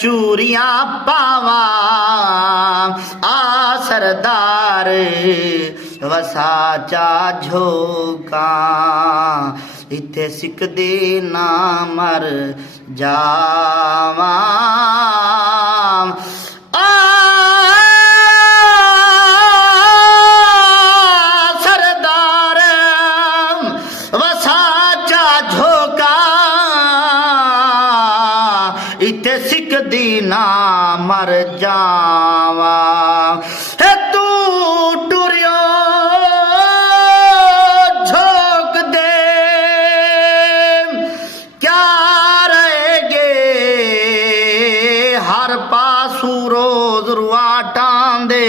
चूरियां पावा आ सरदार वसा चा झोका इत्थे सिकदे ना मर जावा सरदार वसा चा झोका इत्थे सिकदी ना मर जावा है तू टुरियो झोंक दे क्या रहेगे हर पासू रोज रुआटां दे